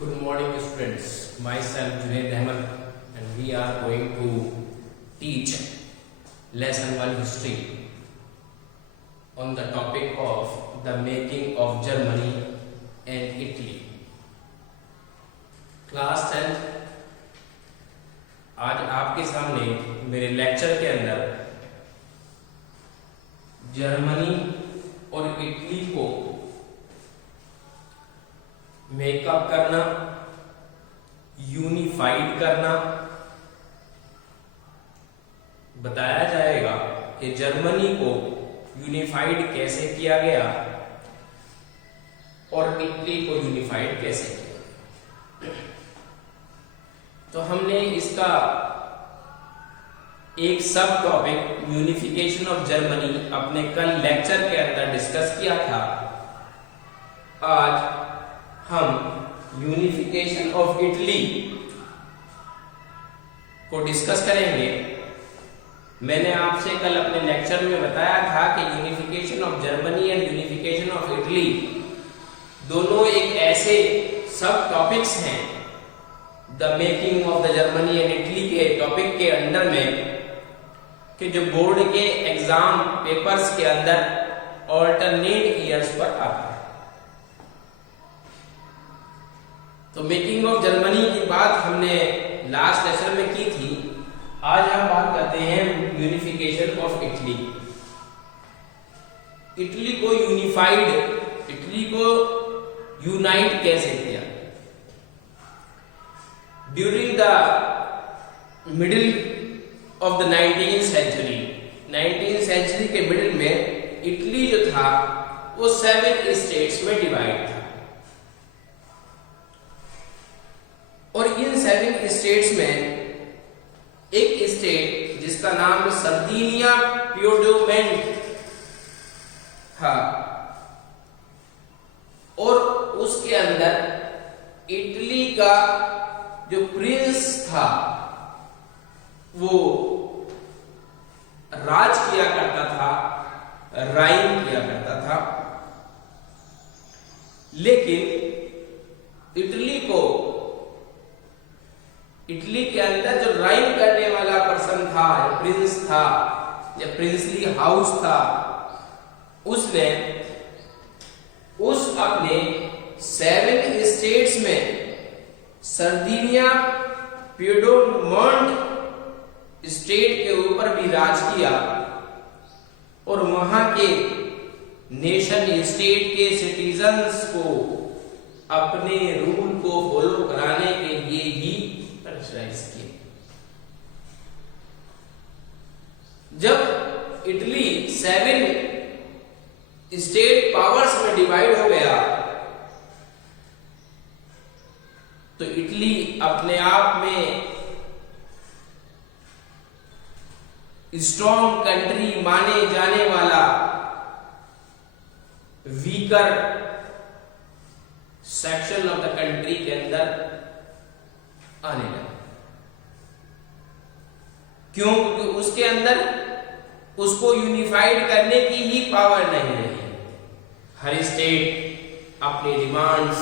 Good morning, students. Myself Junaid Ahmed, and we are going to teach lesson 1 history on the topic of the making of Germany and Italy. Class 10th, आज आपके सामने मेरे lecture के अंदर Germany और Italy को makeup करना, unified करना बताया जाएगा कि जर्मनी को यूनिफाइड कैसे किया गया और इटली को यूनिफाइड कैसे किया। तो हमने इसका एक सब टॉपिक यूनिफिकेशन ऑफ जर्मनी अपने कल लेक्चर के अंदर डिस्कस किया था। आज हम यूनिफिकेशन ऑफ इटली को डिस्कस करेंगे। मैंने आपसे कल अपने लेक्चर में बताया था कि unification of Germany and unification of Italy दोनों एक ऐसे सब टॉपिक्स हैं the making of the Germany and Italy के टॉपिक के अंडर में कि जो बोर्ड के एग्जाम पेपर्स के अंदर ऑल्टरनेट ईयर्स पर आता है। तो मेकिंग ऑफ जर्मनी की बात हमने लास्ट लेक्चर में की थी। आज हम बात करते हैं यूनिफिकेशन ऑफ इटली। इटली को यूनिफाइड, इटली को यूनाइट कैसे किया। During the middle of the 19th century, 19th century के मिडिल में इटली जो था वो 7 स्टेट्स में डिवाइड था और इन 7 स्टेट्स में एक स्टेट जिसका नाम सर्दिनिया पिएडोमेंट था और उसके अंदर इटली का जो प्रिंस था वो राज किया करता था, राइम किया करता था। लेकिन इटली के अंदर जो राइम करने वाला पर्सन था या प्रिंस था या प्रिंसली हाउस था, उसने उस अपने 7 स्टेट्स में सर्दिनिया पिएडोमेंट स्टेट के ऊपर भी राज किया और वहां के नेशन स्टेट के सिटीजन्स को अपने रूल को फॉलो कराने के लिए ही प्रेशराइज किया। जब इटली 7 स्टेट पावर्स में डिवाइड हो गया तो इटली अपने आप में स्ट्रॉन्ग कंट्री माने जाने वाला weaker section of the country के अंदर आने लगा। क्यों? क्योंकि उसके अंदर उसको यूनिफाइड करने की ही पावर नहीं रही। हर स्टेट अपनी डिमांड्स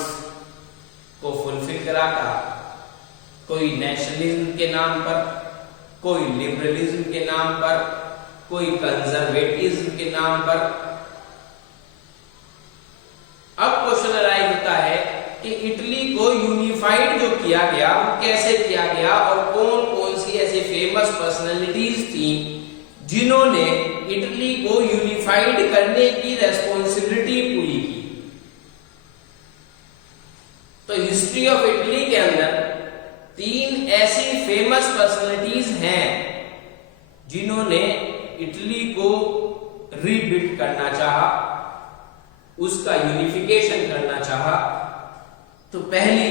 को फुलफिल कराता, कोई नेशनलिज्म के नाम पर, कोई लिबरलिज्म के नाम पर, कोई कंजर्वेटिज्म के नाम पर। अब क्वेश्चन अराइज होता है कि इटली को यूनिफाइड जो किया गया वो कैसे किया गया और कौन कौन सी ऐसी फेमस पर्सनालिटीज थी जिन्होंने इटली को यूनिफाइड करने की रेस्पॉन्सिबिलिटी पूरी की। तो हिस्ट्री ऑफ इटली के अंदर 3 ऐसी फेमस पर्सनालिटीज हैं जिन्होंने इटली को रीबिल्ड करना चाहा, उसका यूनिफिकेशन करना चाहा। तो पहली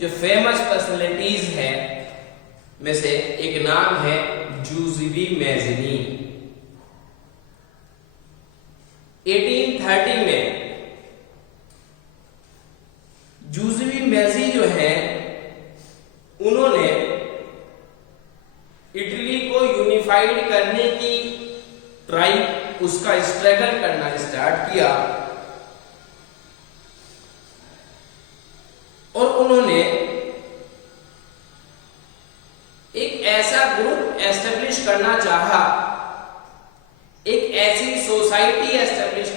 जो फेमस पर्सनालिटीज है में से एक नाम है जूज़ेपी मैज़ीनी। 1830 में जूज़ेपी मैज़ी जो है उन्होंने इटली को यूनिफाइड करने की ट्राई, उसका स्ट्रगल करना स्टार्ट किया और उन्होंने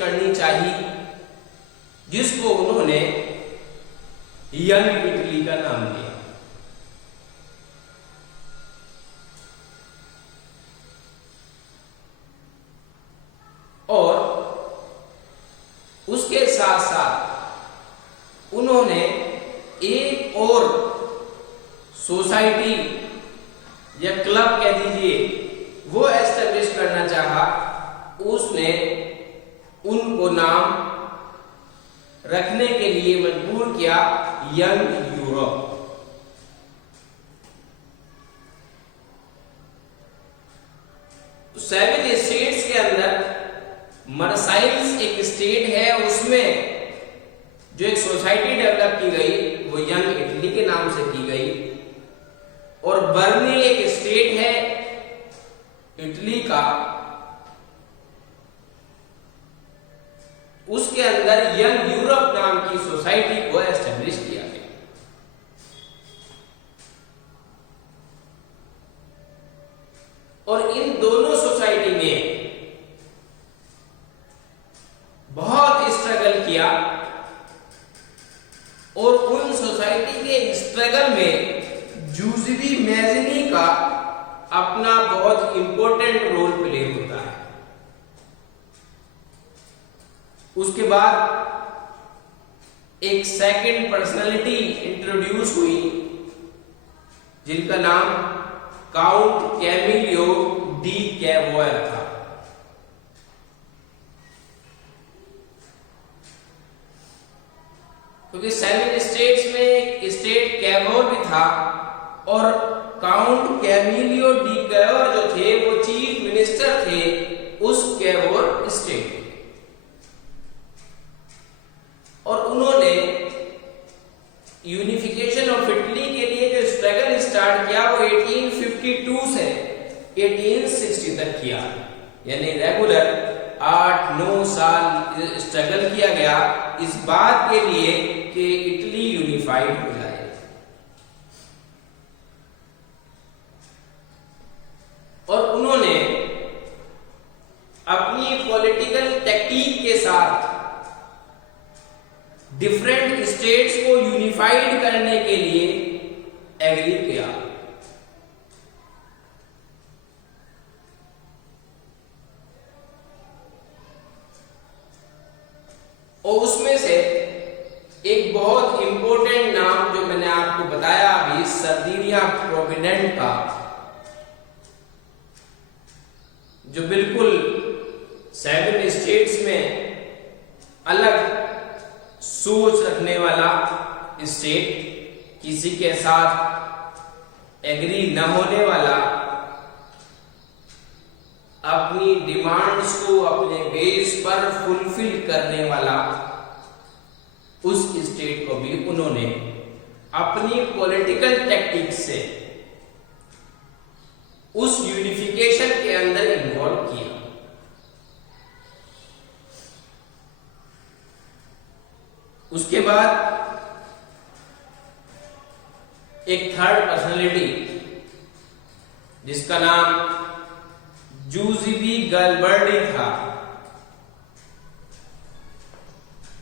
करनी चाहिए, जिसको उन्होंने यंग इटली का नाम दिया। और उसके साथ साथ उन्होंने एक और सोसाइटी या क्लब कह दीजिए वो एस्टेब्लिश करना चाहा। उसने उनको नाम रखने के लिए मजबूर किया यंग यूरोप। सेवन स्टेट्स के अंदर मर्साइल्स एक स्टेट है, उसमें जो एक सोसाइटी डेवलप की गई वो यंग इटली के नाम से की गई। और बर्नी एक स्टेट है इटली का, उसके अंदर यंग यूरोप नाम की सोसाइटी को एस्टेब्लिश किया गया। और इन दोनों सोसाइटी ने बहुत स्ट्रगल किया और उन सोसाइटी के स्ट्रगल में जूज़वी मैज़नी का अपना बहुत इंपॉर्टेंट रोल प्ले होता है। उसके बाद एक सेकंड पर्सनालिटी इंट्रोड्यूस हुई जिनका नाम काउंट कैमिलियो डी कैवोर था। क्योंकि सेवन स्टेट्स में एक स्टेट कैवोर भी था और काउंट कैमिलियो डी कैवोर जो थे वो चीफ मिनिस्टर थे उस कैवोर स्टेट के। और उन्होंने यूनिफिकेशन ऑफ इटली के लिए जो स्ट्रगल स्टार्ट किया वो 1852 से 1860 तक किया, यानी रेगुलर 8-9 साल स्ट्रगल किया गया इस बात के लिए कि इटली यूनिफाइड हो जाए। और उन्होंने अपनी पॉलिटिकल टेक्निक के साथ डिफरेंट स्टेट्स को यूनिफाइड करने के लिए एग्री किया। और उसमें से एक बहुत इंपॉर्टेंट नाम जो मैंने आपको बताया अभी, सर्दिनिया प्रोविडेंट का, जो बिल्कुल सेवन स्टेट्स में अलग सोच रखने वाला स्टेट, किसी के साथ एग्री न होने वाला, अपनी डिमांड्स को अपने बेस पर फुलफिल करने वाला, उस स्टेट को भी उन्होंने अपनी पॉलिटिकल टेक्निक से उस यूनिफिकेशन के अंदर इन्वॉल्व किया। उसके बाद एक थर्ड पर्सनालिटी जिसका नाम जूज़वी गैल्बर्डी था,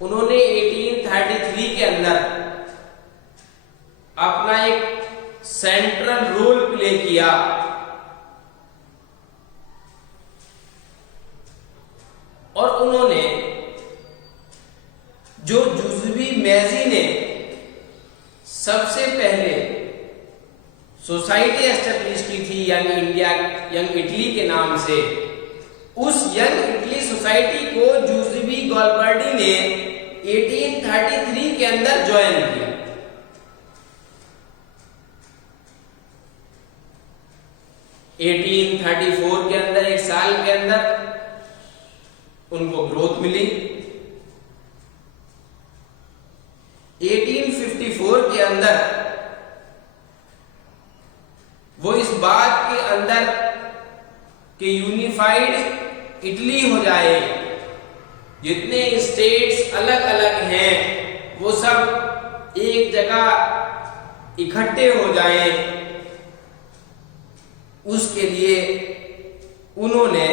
उन्होंने 1833 के अंदर अपना एक सेंट्रल रोल प्ले किया और उन्होंने जो जूज़वी मैज़ी ने सबसे पहले सोसाइटी एस्टेब्लिश की थी यंग इटली के नाम से, उस यंग इटली सोसाइटी को जूज़वी गैल्बर्डी ने 1833 के अंदर ज्वाइन किया। एटीन 1834 के अंदर, एक साल के अंदर उनको ग्रोथ मिली। 1854 के अंदर वो इस बात के अंदर कि यूनिफाइड इटली हो जाए, जितने स्टेट्स अलग अलग हैं वो सब एक जगह इकट्ठे हो जाएं, उसके लिए उन्होंने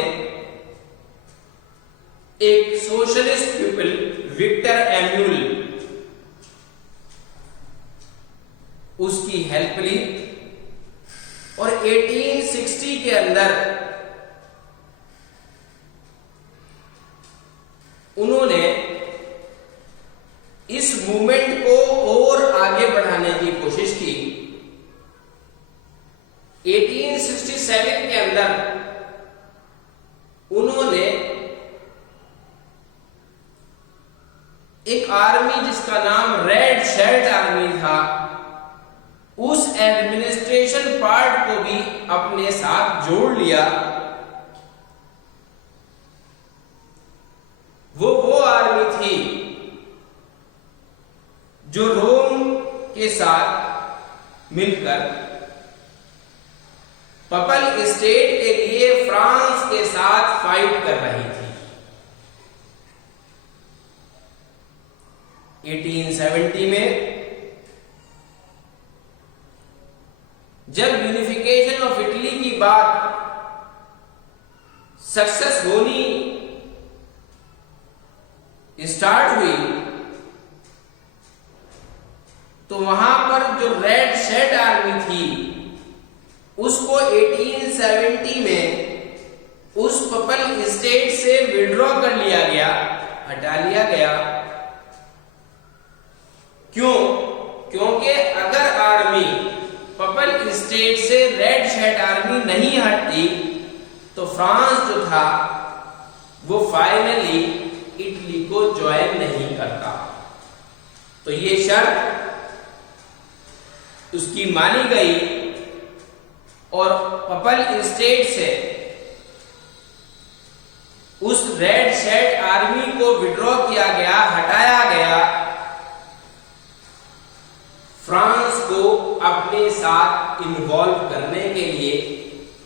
एक सोशलिस्ट पीपल विक्टर एम्यूल, उसकी हेल्प ली और 1860 के अंदर उन्होंने इस मूवमेंट को और आगे बढ़ाने की कोशिश की। 1867 के अंदर उन्होंने एक आर्मी जिसका नाम रेड शर्ट आर्मी था, उस एडमिनिस्ट्रेशन पार्ट को भी अपने साथ जोड़ लिया। वो आर्मी थी जो रोम के साथ मिलकर पपल स्टेट के लिए फ्रांस के साथ फाइट कर रही थी। 1870 में जब यूनिफिकेशन ऑफ इटली की बात सक्सेस होनी स्टार्ट हुई, तो वहां पर जो रेड शर्ट आर्मी थी उसको 1870 में उस पपल स्टेट से विड्रॉ कर लिया गया, हटा लिया गया। क्यों? क्योंकि अगर आर्मी पपल स्टेट से रेड शर्ट आर्मी नहीं हटती तो फ्रांस जो था वो फाइनली इटली को ज्वाइन नहीं करता। तो ये शर्त उसकी मानी गई और पपल स्टेट से उस रेड शर्ट आर्मी को विड्रॉ किया गया, हटाया गया, फ्रांस को अपने साथ इन्वॉल्व करने के लिए,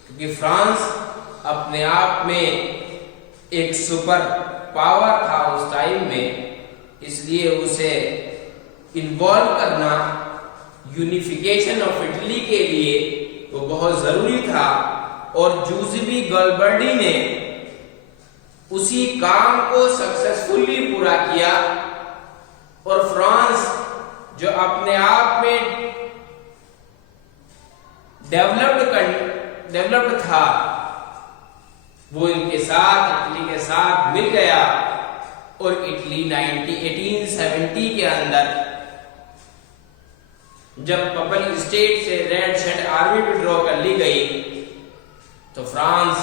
क्योंकि फ्रांस अपने आप में एक सुपर पावर था उस टाइम में, इसलिए उसे इन्वॉल्व करना यूनिफिकेशन ऑफ इटली के लिए वो बहुत जरूरी था। और जूसेपी गैरिबल्डी ने उसी काम को सक्सेसफुली पूरा किया और फ्रांस जो अपने आप में डेवलप्ड था वो इनके साथ, इटली के साथ मिल गया और इटली 1870 के अंदर जब पपल स्टेट से रेड शर्ट आर्मी विड्रॉ कर ली गई तो फ्रांस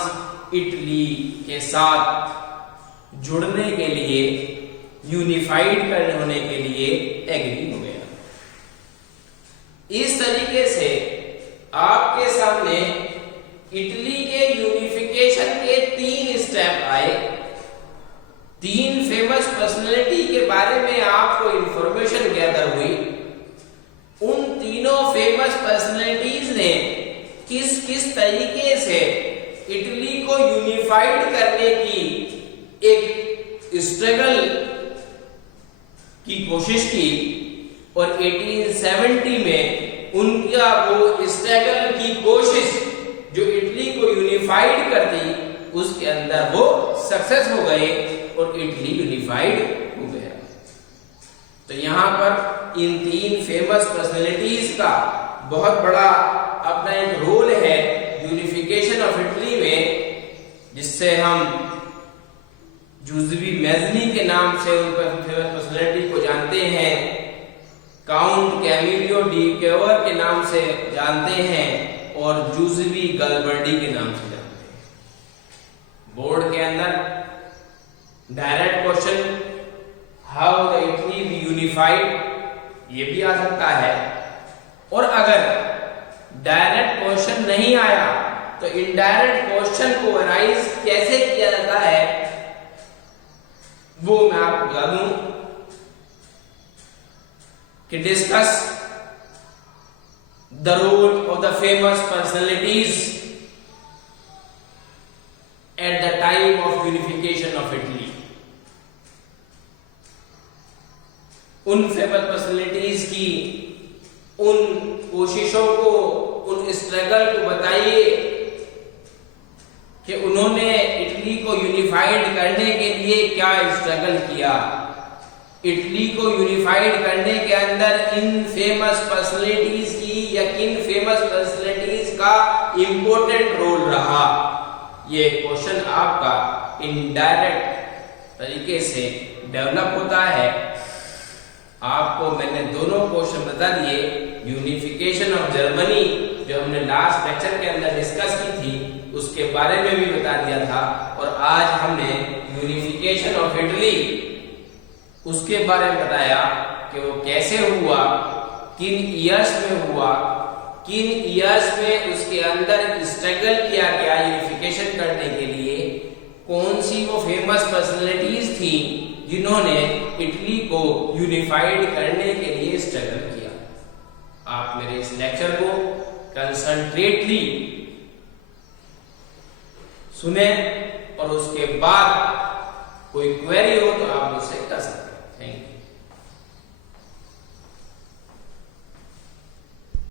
इटली के साथ जुड़ने के लिए, यूनिफाइड होने के लिए एग्री हो गया। इस तरीके से आपके सामने इटली के यूनिफिकेशन के 3 स्टेप आए। 3 फेमस पर्सनैलिटी के बारे में आपको इंफॉर्मेशन गैदर हुई। उन तीनों फेमस पर्सनैलिटीज ने किस किस तरीके से इटली को यूनिफाइड करने की एक स्ट्रगल की कोशिश की और 1870 में उनका वो स्ट्रगल की कोशिश जो इटली को यूनिफाइड करती, उसके अंदर वो सक्सेस हो गए और इटली यूनिफाइड हो गया। तो यहां पर इन 3 फेमस पर्सनैलिटीज का बहुत बड़ा अपना एक रोल है यूनिफिकेशन ऑफ इटली में, जिससे हम जूसेपी मैज़नी के नाम से उन फेमस पर्सनैलिटी को जानते हैं, काउंट कैमिलियो डी क्यूवर के नाम से जानते हैं और जूसेपी गैरिबल्डी के नाम से जानते हैं। बोर्ड के अंदर direct question how the Italy be unified, ये भी आ सकता है, और अगर डायरेक्ट क्वेश्चन नहीं आया तो इनडायरेक्ट क्वेश्चन को एनालाइज कैसे किया जाता है वो मैं आपको बता दूं कि discuss the role of the famous personalities at the time of unification of Italy. उन फेमस पर्सनैलिटीज की उन कोशिशों को, उन स्ट्रगल को बताइए कि उन्होंने इटली को यूनिफाइड करने के लिए क्या स्ट्रगल किया। इटली को यूनिफाइड करने के अंदर इन फेमस पर्सनैलिटीज की या किन फेमस पर्सनैलिटीज का इंपॉर्टेंट रोल रहा। ये क्वेश्चन आपका इनडायरेक्ट तरीके से डेवलप होता है। आपको मैंने दोनों क्वेश्चन बता दिए। यूनिफिकेशन ऑफ जर्मनी जो हमने लास्ट लेक्चर के अंदर डिस्कस की थी उसके बारे में भी बता दिया था, और आज हमने यूनिफिकेशन ऑफ इटली उसके बारे में बताया कि वो कैसे हुआ, किन ईयर्स में हुआ, किन ईयर्स में उसके अंदर स्ट्रगल किया गया यूनिफिकेशन करने के लिए, कौन सी वो फेमस पर्सनैलिटीज थी जिन्होंने इटली को यूनिफाइड करने के लिए स्ट्रगल किया। आप मेरे इस लेक्चर को कंसंट्रेटली सुने और उसके बाद कोई क्वेरी हो तो आप मुझसे कर सकते हैं।